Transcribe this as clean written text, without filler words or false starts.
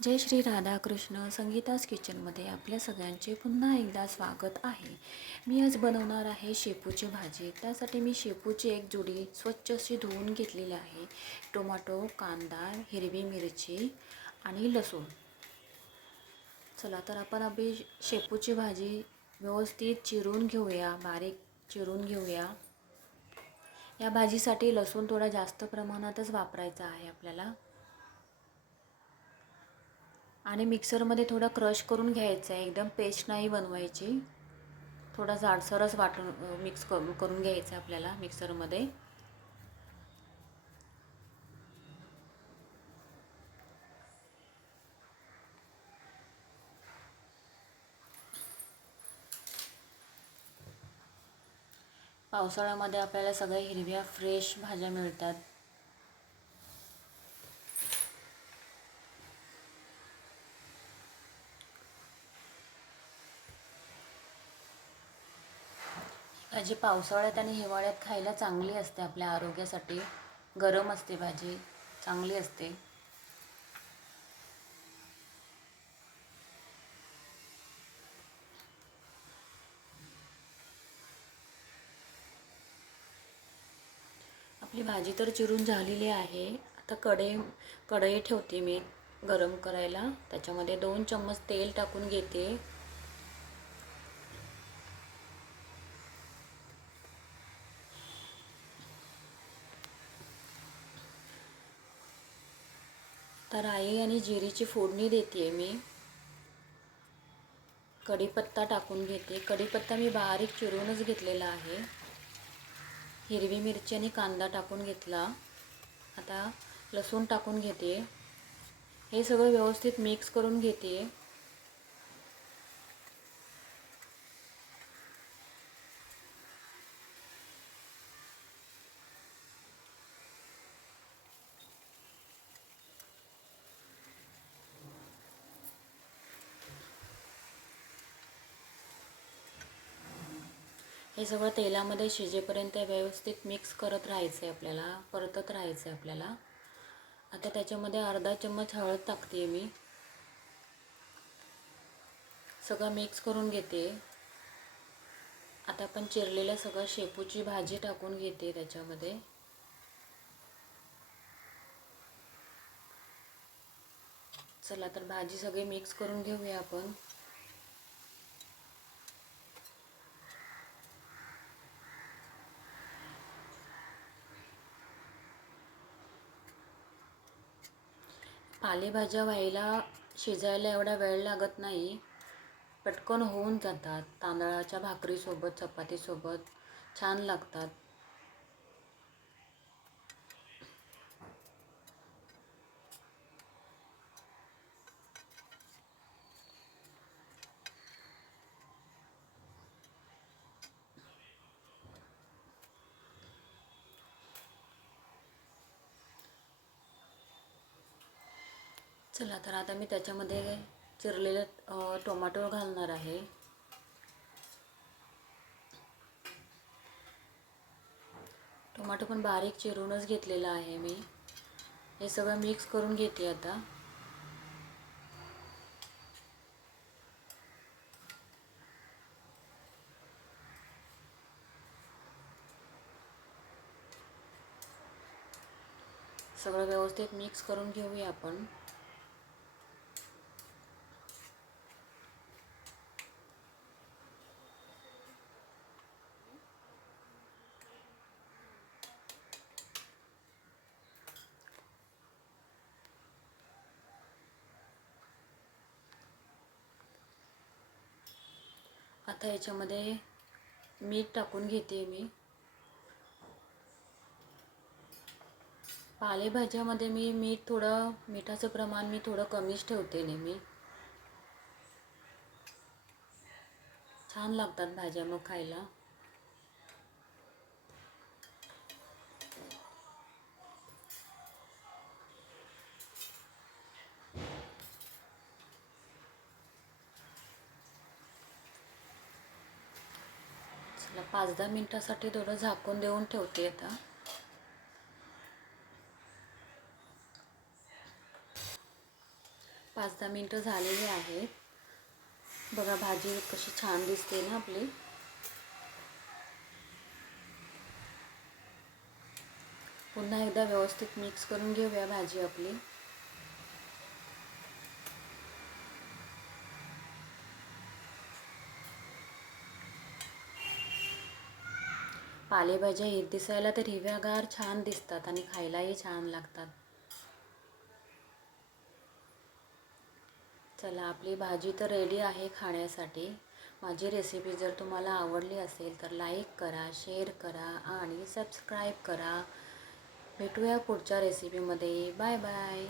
जय श्री राधाकृष्ण. संगीताज किचनमध्ये आपल्या सगळ्यांचे पुन्हा एकदा स्वागत आहे. मी आज बनवणार आहे शेपूची भाजी. त्यासाठी मी शेपूची एक जुडी स्वच्छ अशी धुवून घेतलेली आहे. टोमॅटो, कांदा, हिरवी मिरची आणि लसूण. चला तर आपण आपली शेपूची भाजी व्यवस्थित चिरून घेऊया, बारीक चिरून घेऊया. या भाजीसाठी लसूण थोडा जास्त प्रमाणातच वापरायचा आहे आपल्याला. आणि मिक्सरमध्ये थोडा क्रश करून घ्यायचा आहे, एकदम पेस्ट नाही बनवायची. थोडा जाडसरच वाटून मिक्स करून घ्यायचं आहे आपल्याला मिक्सरमध्ये. पावसाळ्यामध्ये आपल्याला सगळ्या हिरव्या फ्रेश भाज्या मिळतात. भाजी पावसाळ्यात आणि हिवाळ्यात खायला चांगली असते, आपल्या आरोग्यासाठी. गरम असते भाजी, चांगली असते. आपली भाजी तर चिरून झालेली आहे. आता कढई ठेवते मी गरम करायला. त्याच्यामध्ये 2 चम्मच तेल टाकून घेते. तर राई आणि जिरीची फोडणी देते मी. कढीपत्ता टाकून घेते. कढीपत्ता मी बारीक चिरूनच घेतलेला आहे. हिरवी मिरची आणि कांदा टाकून घेतला. आता लसूण टाकून घेते. हे सगळं व्यवस्थित मिक्स करून घेते. हे सगळं तेलामध्ये शिजेपर्यंत व्यवस्थित मिक्स करत राहायचं आहे आपल्याला, परतत राहायचं आहे आपल्याला. आता त्याच्यामध्ये अर्धा चम्मच हळद टाकते मी. सगळं मिक्स करून घेते. आता आपण चिरलेल्या सगळं शेपूची भाजी टाकून घेते त्याच्यामध्ये. चला तर भाजी सगळी मिक्स करून घेऊया आपण. पालेभाज्या शिजायला एवढा वेळ लागत नाही, पटकन होऊन जातात. तांदळाच्या भाकरीसोबत, चपातीसोबत छान लागतात. चला तर आता मी त्याच्यामध्ये चिरलेलं टोमॅटो घालणार आहे. टोमॅटो पण बारीक चिरूनच घेतलेला आहे मी. हे सगळं मिक्स करून घेते आता. सगळं व्यवस्थित मिक्स करून घेऊया आपण. आता याच्यामध्ये मीठ टाकून घेते मी. पालेभाज्यामध्ये मी मिठाचं प्रमाण मी थोडं कमीच ठेवते नेहमी. छान लागतात भाज्या मग खायला. चला 5-10 मिनटासाठी थोडं झाकून देऊन ठेवते आता. 5-10 मिनटं झालेली आहेत. बघा भाजी कशी छान दिसते ना आपली. पुन्हा एकदा व्यवस्थित मिक्स करून घेऊया भाजी आपली. पालेभाज्या दिसायला तर हिरव्यागार छान दिसतात आणि खायलाही छान लागतात. चला, आपली भाजी तर रेडी आहे खाण्यासाठी. माझी रेसिपी जर तुम्हाला आवडली असेल तर लाईक करा, शेअर करा आणि सबस्क्राईब करा. भेटूया पुढच्या रेसिपीमध्ये. Bye bye.